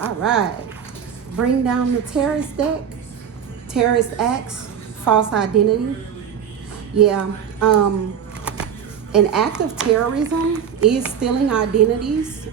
All right. Bring down the terrorist deck. Terrorist acts, false identity. Yeah. An act of terrorism is stealing identities,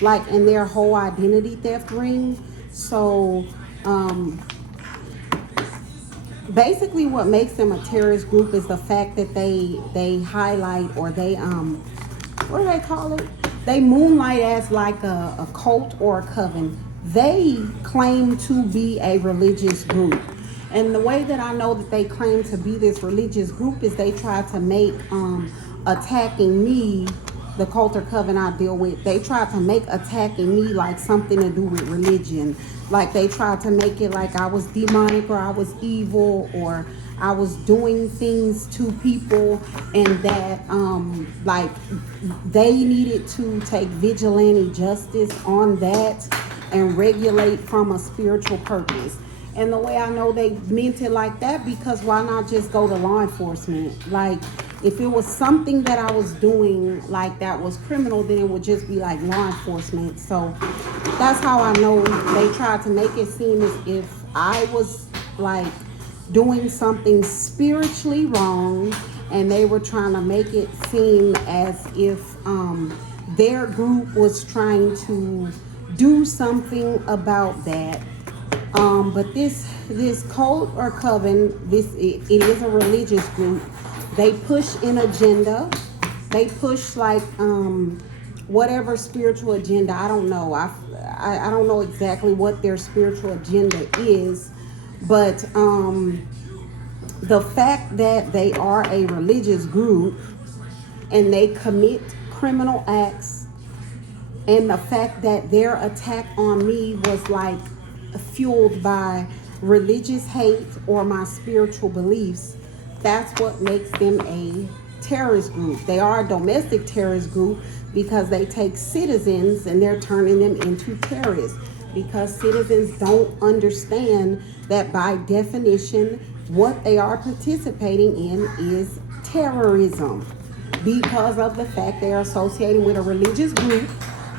like in their whole identity theft ring. So, um, basically, what makes them a terrorist group is the fact that they highlight, or they what do they call it? They moonlight as like a cult or a coven. They claim to be a religious group. And the way that I know that they claim to be this religious group is they try to make attacking me, the cult or coven I deal with, they try to make attacking me like something to do with religion. Like they tried to make it like I was demonic, or I was evil, or I was doing things to people, and that like they needed to take vigilante justice on that and regulate from a spiritual purpose. And the way I know they meant it like that, because why not just go to law enforcement? Like, if it was something that I was doing like that was criminal, then it would just be like law enforcement. So that's how I know they tried to make it seem as if I was like doing something spiritually wrong, and they were trying to make it seem as if their group was trying to do something about that. But this cult or coven, it is a religious group. They push an agenda. They push like whatever spiritual agenda. I don't know. I don't know exactly what their spiritual agenda is, but the fact that they are a religious group and they commit criminal acts, and the fact that their attack on me was like fueled by religious hate or my spiritual beliefs, that's what makes them a terrorist group. They are a domestic terrorist group because they take citizens and they're turning them into terrorists, because citizens don't understand that by definition what they are participating in is terrorism, because of the fact they are associating with a religious group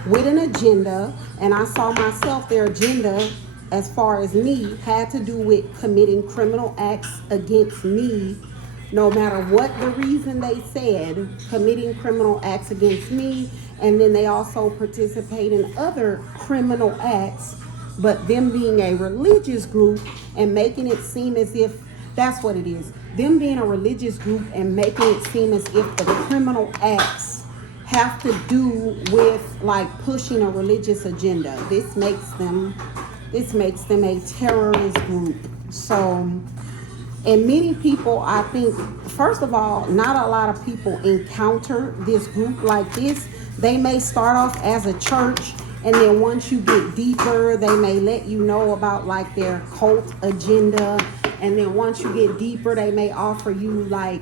with an agenda. And I saw myself, their agenda as far as me had to do with committing criminal acts against me, no matter what the reason they said, committing criminal acts against me. And then they also participate in other criminal acts, but them being a religious group and making it seem as if that's what it is. Them being a religious group and making it seem as if the criminal acts have to do with like pushing a religious agenda. This makes them a terrorist group. So, and many people, I think, first of all, not a lot of people encounter this group like this. They may start off as a church, and then once you get deeper, they may let you know about like their cult agenda. And then once you get deeper, they may offer you like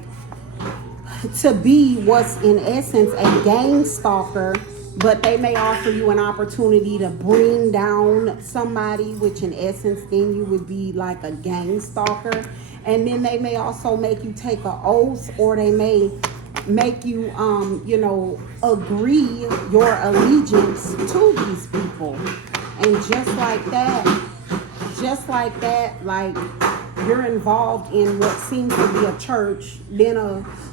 to be what's in essence a gang stalker, but they may offer you an opportunity to bring down somebody, which in essence then you would be like a gang stalker. And then they may also make you take an oath, or they may make you agree your allegiance to these people. And just like that, like you're involved in what seems to be a church, then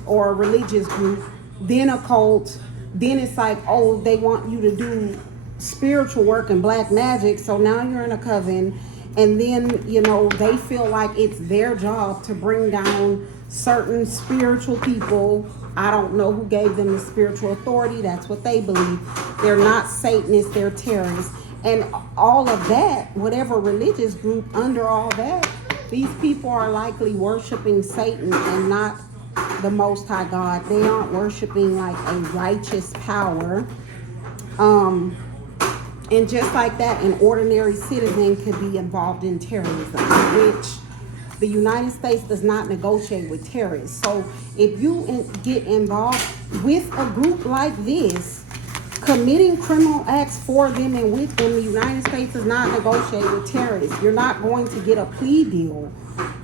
or a religious group, then a cult, then it's like, oh, they want you to do spiritual work and black magic, so now you're in a coven. And then they feel like it's their job to bring down certain spiritual people. I don't know who gave them the spiritual authority. That's what they believe. They're not Satanists, they're terrorists. And all of that, whatever religious group under all that, these people are likely worshiping Satan and not the Most High God. They aren't worshiping like a righteous power. And just like that, an ordinary citizen could be involved in terrorism, which the United States does not negotiate with terrorists. So if you get involved with a group like this, committing criminal acts for them and with them, the United States does not negotiate with terrorists. You're not going to get a plea deal.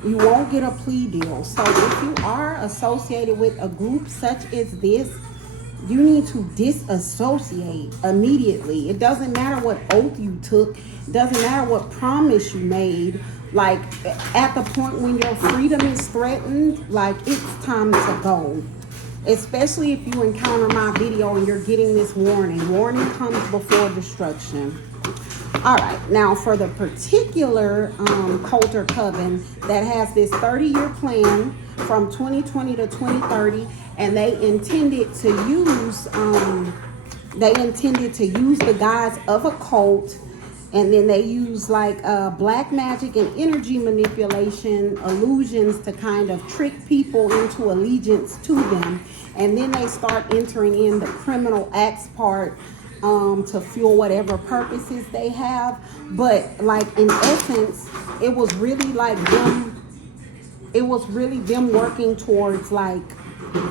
You won't get a plea deal. So if you are associated with a group such as this, You need to disassociate immediately. It doesn't matter what oath you took. It doesn't matter what promise you made. Like, at the point when your freedom is threatened, like, it's time to go. Especially if you encounter my video and you're getting this warning. Warning comes before destruction. All right, now for the particular cult or coven that has this 30-year plan from 2020 to 2030, and they intended to use the guise of a cult, and then they use like black magic and energy manipulation, illusions to kind of trick people into allegiance to them, and then they start entering in the criminal acts part to fuel whatever purposes they have. But like in essence, it was really them working towards like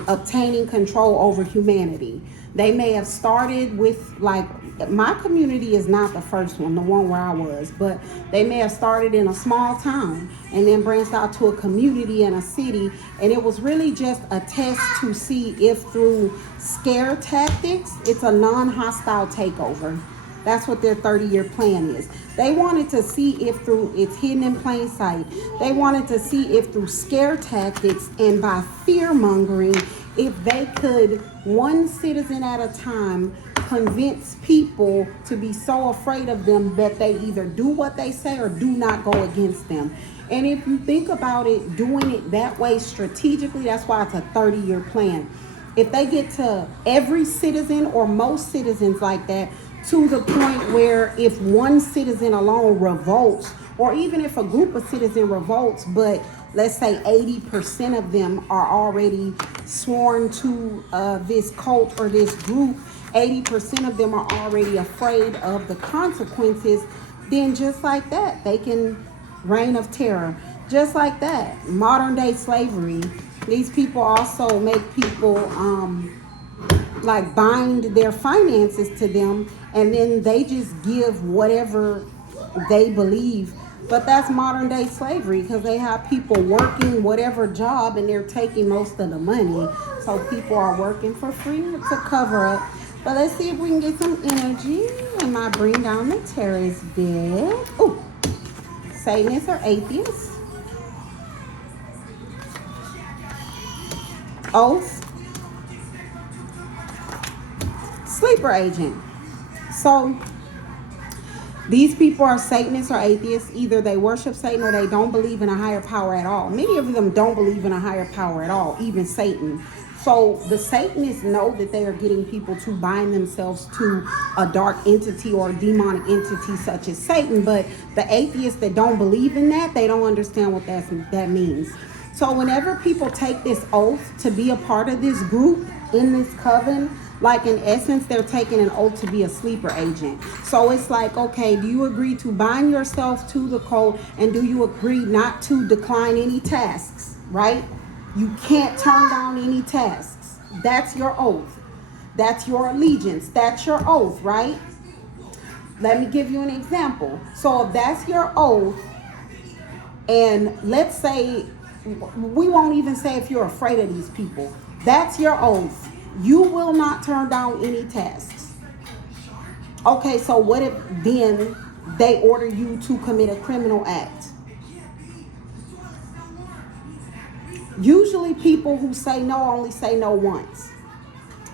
obtaining control over humanity. They may have started with like, my community is not the first one, the one where I was, but they may have started in a small town and then branched out to a community and a city, and it was really just a test to see if through scare tactics, it's a non-hostile takeover. That's what their 30-year plan is. They wanted to see if through, it's hidden in plain sight, they wanted to see if through scare tactics and by fear mongering, if they could, one citizen at a time, convince people to be so afraid of them that they either do what they say or do not go against them. And if you think about it, doing it that way strategically, that's why it's a 30-year plan. If they get to every citizen or most citizens like that, to the point where if one citizen alone revolts, or even if a group of citizens revolts, but let's say 80% of them are already sworn to this cult or this group, 80% of them are already afraid of the consequences, then just like that, they can reign of terror. Just like that, modern day slavery. These people also make people like bind their finances to them, and then they just give whatever they believe. But that's modern day slavery, because they have people working whatever job and they're taking most of the money. So people are working for free to cover up. But let's see if we can get some energy. And I bring down the terrorist deck. Ooh, Satanists or atheists. Oath. Sleeper agent. So these people are Satanists or atheists. Either they worship Satan or they don't believe in a higher power at all. Many of them don't believe in a higher power at all, even Satan. So the Satanists know that they are getting people to bind themselves to a dark entity or a demonic entity such as Satan. But the atheists that don't believe in that, they don't understand what that means. So whenever people take this oath to be a part of this group in this coven, like in essence, they're taking an oath to be a sleeper agent. So it's like, okay, do you agree to bind yourself to the code, and do you agree not to decline any tasks, right? You can't turn down any tasks. That's your oath. That's your allegiance. That's your oath, right? Let me give you an example. So if that's your oath, and let's say, we won't even say if you're afraid of these people. That's your oath. You will not turn down any tasks. Okay, so what if then they order you to commit a criminal act? Usually people who say no only say no once.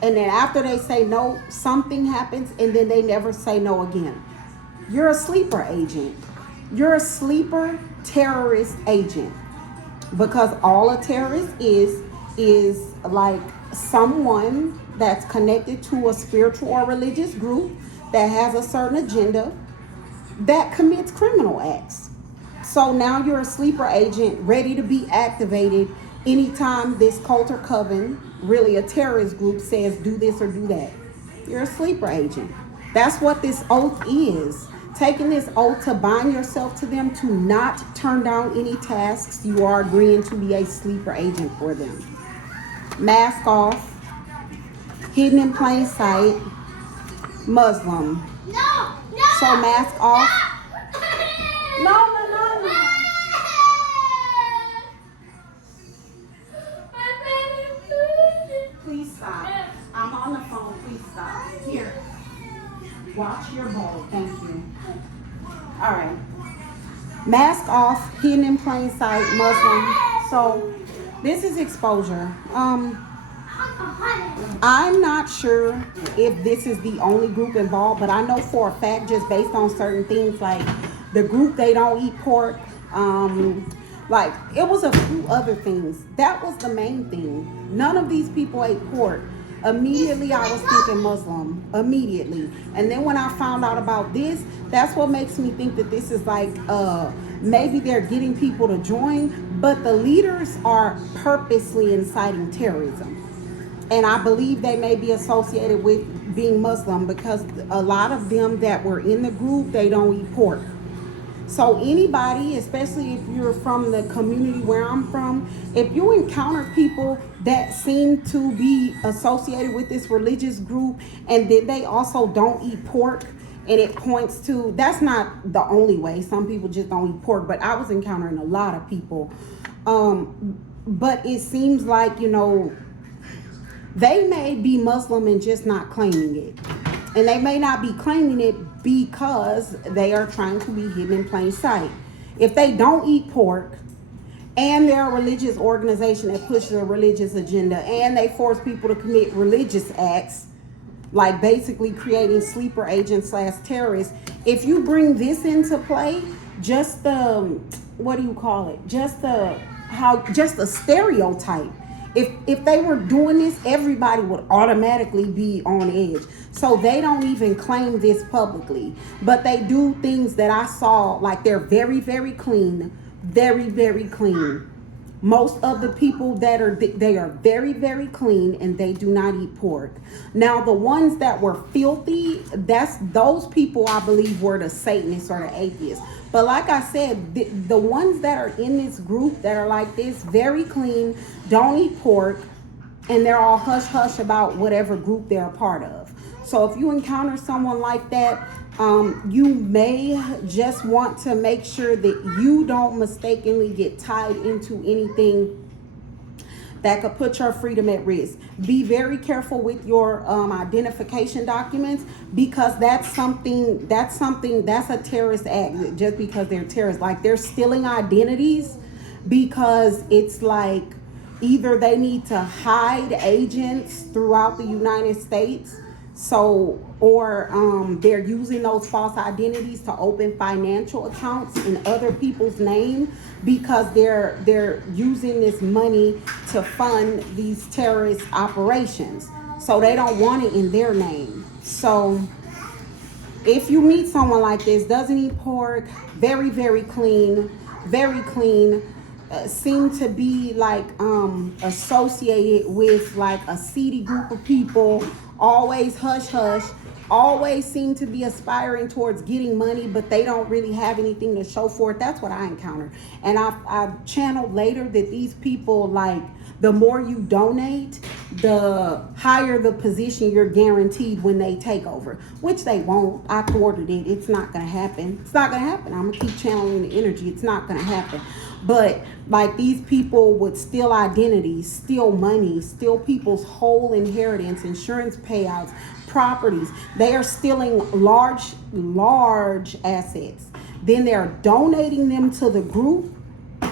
And then after they say no, something happens, and then they never say no again. You're a sleeper agent. You're a sleeper terrorist agent. Because all a terrorist is like someone that's connected to a spiritual or religious group that has a certain agenda that commits criminal acts. So now you're a sleeper agent ready to be activated anytime this cult or coven, really a terrorist group, says do this or do that. You're a sleeper agent. That's what this oath is. Taking this oath to bind yourself to them, to not turn down any tasks. You are agreeing to be a sleeper agent for them. Mask off. Hidden in plain sight. Muslim. No. So mask off. No. Please stop. I'm on the phone. Watch your bowl. Thank you. All right. Mask off, hidden in plain sight, Muslim. So this is exposure. I'm not sure if this is the only group involved, but I know for a fact, just based on certain things, like the group, they don't eat pork. Like it was a few other things. That was the main thing. None of these people ate pork. Immediately I was thinking Muslim, immediately. And then when I found out about this, that's what makes me think that this is like maybe they're getting people to join, but the leaders are purposely inciting terrorism. And I believe they may be associated with being Muslim, because a lot of them that were in the group, they don't eat pork. So anybody, especially if you're from the community where I'm from, if you encounter people that seem to be associated with this religious group and then they also don't eat pork, and it points to, that's not the only way. Some people just don't eat pork, but I was encountering a lot of people. But it seems like, they may be Muslim and just not claiming it. And they may not be claiming it because they are trying to be hidden in plain sight. If they don't eat pork and they're a religious organization that pushes a religious agenda and they force people to commit religious acts, like basically creating sleeper agents / terrorists, if you bring this into play, just the, what do you call it? Just the stereotype. If they were doing this, everybody would automatically be on edge. So they don't even claim this publicly. But they do things that I saw, like they're very, very clean. Very, very clean. Most of the people they are very, very clean, and they do not eat pork. Now, the ones that were filthy, those people I believe were the Satanists or the atheists. But like I said, the ones that are in this group that are like this, very clean, don't eat pork, and they're all hush-hush about whatever group they're a part of. So if you encounter someone like that, you may just want to make sure that you don't mistakenly get tied into anything that could put your freedom at risk. Be very careful with your identification documents, because that's a terrorist act, just because they're terrorists. Like, they're stealing identities because it's like either they need to hide agents throughout the United States, or they're using those false identities to open financial accounts in other people's name, because they're using this money to fund these terrorist operations. So they don't want it in their name. So if you meet someone like this, doesn't eat pork, very, very clean, seem to be like associated with like a seedy group of people, always hush hush, always seem to be aspiring towards getting money, but they don't really have anything to show for it. That's what I encountered. And I've channeled later that these people, like, the more you donate, the higher the position you're guaranteed when they take over, which they won't. I ordered it. It's not going to happen. It's not going to happen. I'm going to keep channeling the energy. It's not going to happen. But like, these people would steal identities, steal money, steal people's whole inheritance, insurance payouts, properties. They are stealing large assets. Then they're donating them to the group,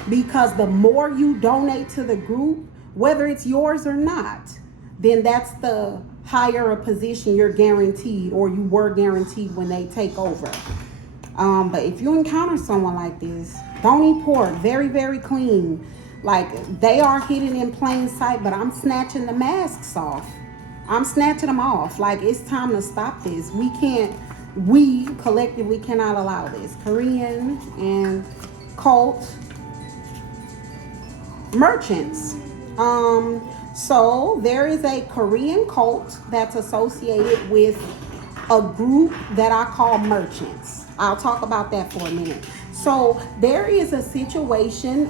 because the more you donate to the group, whether it's yours or not, then that's the higher a position you're guaranteed, or you were guaranteed when they take over. But if you encounter someone like this, don't eat pork. Very, very clean. Like, they are hidden in plain sight, but I'm snatching the masks off. I'm snatching them off. Like, it's time to stop this. We collectively cannot allow this. Korean and cult merchants. So there is a Korean cult that's associated with a group that I call merchants. I'll talk about that for a minute. So there is a situation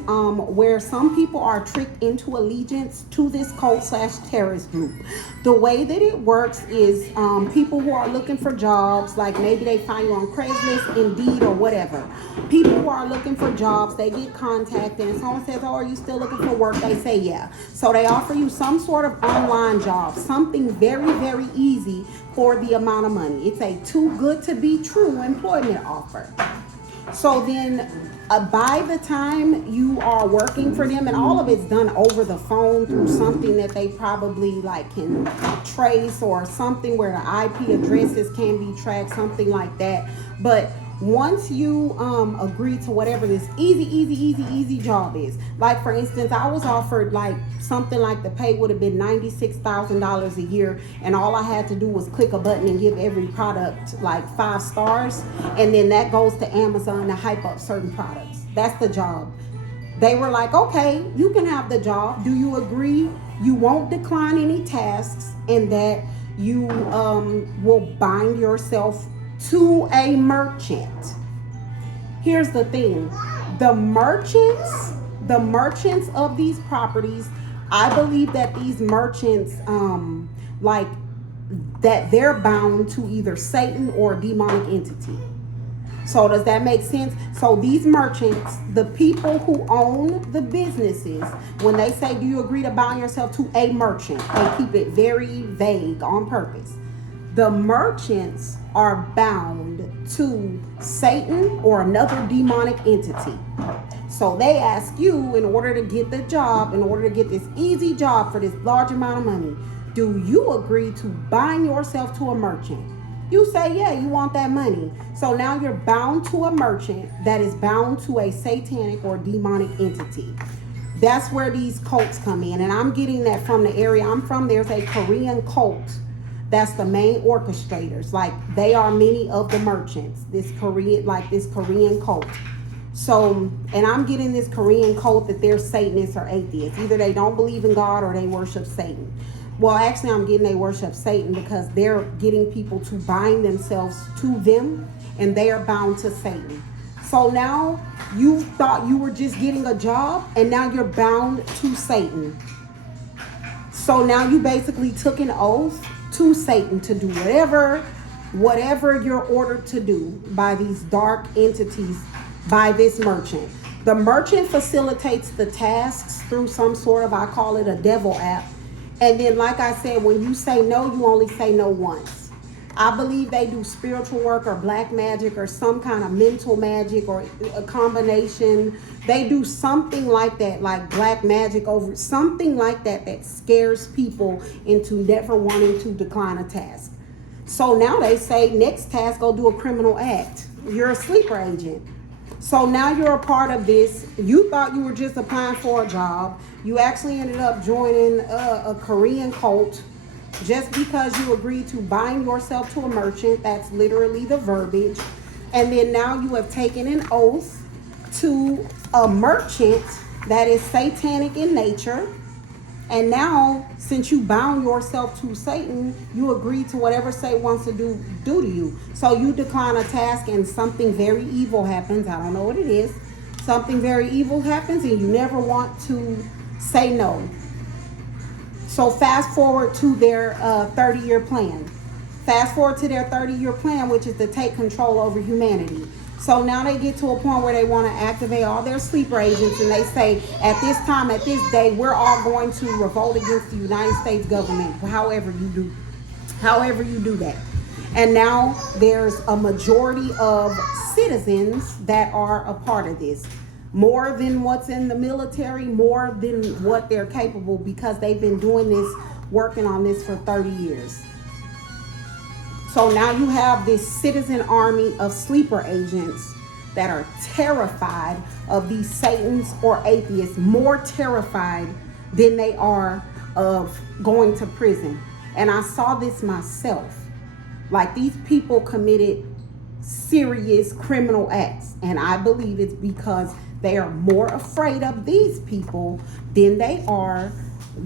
where some people are tricked into allegiance to this cult slash terrorist group. The way that it works is people who are looking for jobs, like maybe they find you on Craigslist, Indeed, or whatever. People who are looking for jobs, they get contacted and someone says, oh, are you still looking for work? They say, yeah. So they offer you some sort of online job, something very, very easy for the amount of money. It's a too good to be true employment offer. So then by the time you are working for them, and all of it's done over the phone through something that they probably like can trace, or something where the IP addresses can be tracked, something like that. But once you agree to whatever this easy job is, like for instance, I was offered like something like the pay would have been $96,000 a year, and all I had to do was click a button and give every product like 5 stars, and then that goes to Amazon to hype up certain products. That's the job. They were like, okay, you can have the job. Do you agree you won't decline any tasks, and that you will bind yourself to a merchant? Here's the thing. The merchants of these properties, I believe that these merchants like that they're bound to either Satan or a demonic entity. So does that make sense? So these merchants, the people who own the businesses, when they say, do you agree to bind yourself to a merchant? They keep it very vague on purpose. The merchants are bound to Satan or another demonic entity. So they ask you, in order to get the job, in order to get this easy job for this large amount of money, do you agree to bind yourself to a merchant? You say, yeah, you want that money. So now you're bound to a merchant that is bound to a satanic or demonic entity. That's where these cults come in. And I'm getting that from the area I'm from. There's a Korean cult that's the main orchestrators. Like, they are many of the merchants, this Korean cult. So, and I'm getting this Korean cult that they're Satanists or atheists. Either they don't believe in God or they worship Satan. Well, actually, I'm getting they worship Satan because they're getting people to bind themselves to them, and they are bound to Satan. So now you thought you were just getting a job, and now you're bound to Satan. So now you basically took an oath to Satan to do whatever you're ordered to do by these dark entities, by this merchant. The merchant facilitates the tasks through some sort of, I call it a devil app. And then, like I said, when you say no, you only say no once. I believe they do spiritual work or black magic or some kind of mental magic or a combination. They do something like that, like black magic over something like that, that scares people into never wanting to decline a task. So now they say, next task, go do a criminal act. You're a sleeper agent. So now you're a part of this. You thought you were just applying for a job. You actually ended up joining a Korean cult just because you agreed to bind yourself to a merchant. That's literally the verbiage. And then now you have taken an oath to a merchant that is satanic in nature. And now, since you bound yourself to Satan, you agree to whatever Satan wants to do to you. So you decline a task and something very evil happens. I don't know what it is. Something very evil happens and you never want to say no. So fast forward to their 30-year plan. Fast forward to their 30-year plan, which is to take control over humanity. So now they get to a point where they want to activate all their sleeper agents, and they say, at this time, at this day, we're all going to revolt against the United States government, however you do that. And now there's a majority of citizens that are a part of this. More than what's in the military, more than what they're capable, because they've been doing this, working on this for 30 years. So now you have this citizen army of sleeper agents that are terrified of these Satans or atheists, more terrified than they are of going to prison. And I saw this myself. Like, these people committed serious criminal acts. And I believe it's because they are more afraid of these people than they are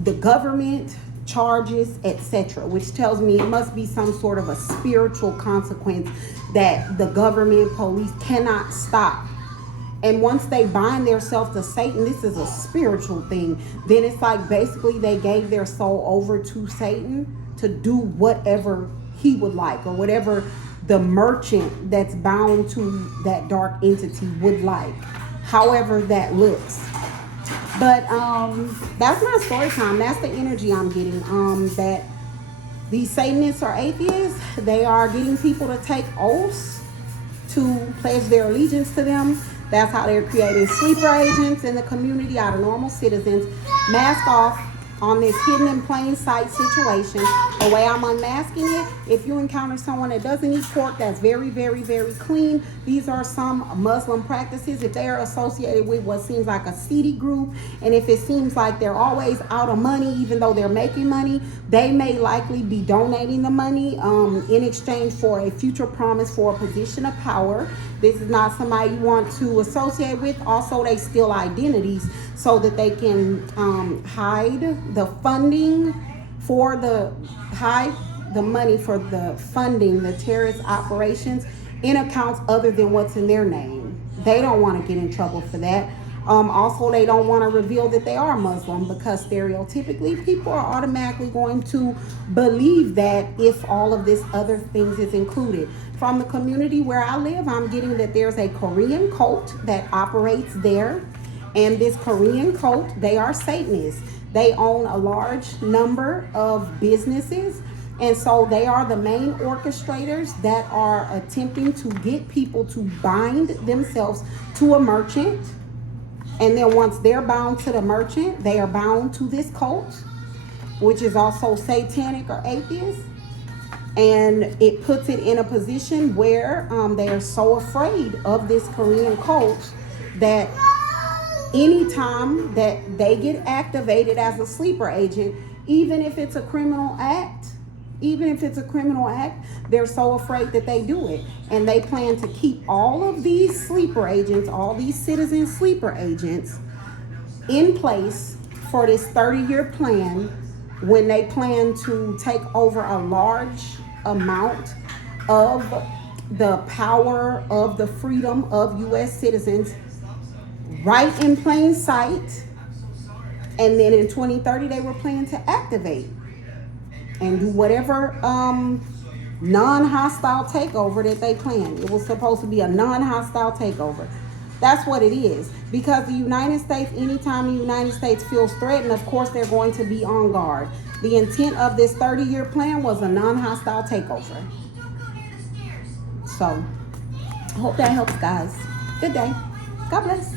the government, charges, etc., which tells me it must be some sort of a spiritual consequence that the government, police cannot stop. And once they bind themselves to Satan, this is a spiritual thing, then it's like basically they gave their soul over to Satan to do whatever he would like, or whatever the merchant that's bound to that dark entity would like, however that looks. But that's my story time. That's the energy I'm getting. That these Satanists or atheists, they are getting people to take oaths to pledge their allegiance to them. That's how they're creating sleeper agents in the community out of normal citizens. Mask off on this hidden in plain sight situation. The way I'm unmasking it, if you encounter someone that doesn't eat pork, that's very, very, very clean. These are some Muslim practices. If they are associated with what seems like a seedy group, and if it seems like they're always out of money, even though they're making money, they may likely be donating the money in exchange for a future promise for a position of power. This is not somebody you want to associate with. Also, they steal identities so that they can hide the funding for hide the money for the funding the terrorist operations in accounts other than what's in their name. They don't want to get in trouble for that. Also, they don't want to reveal that they are Muslim, because stereotypically people are automatically going to believe that if all of this other things is included. From the community where I live, I'm getting that there's a Korean cult that operates there. And this Korean cult, they are Satanists. They own a large number of businesses. And so they are the main orchestrators that are attempting to get people to bind themselves to a merchant. And then once they're bound to the merchant, they are bound to this cult, which is also satanic or atheist. And it puts it in a position where they are so afraid of this Korean cult that anytime that they get activated as a sleeper agent, even if it's a criminal act, they're so afraid that they do it. And they plan to keep all of these sleeper agents, all these citizen sleeper agents in place for this 30-year plan, when they plan to take over a large amount of the power of the freedom of U.S. citizens right in plain sight. And then in 2030, they were planning to activate and do whatever non-hostile takeover that they planned. It was supposed to be a non-hostile takeover. That's what it is. Because the United States, anytime the United States feels threatened, of course they're going to be on guard. The intent of this 30-year plan was a non-hostile takeover. So, I hope that helps, guys. Good day. God bless.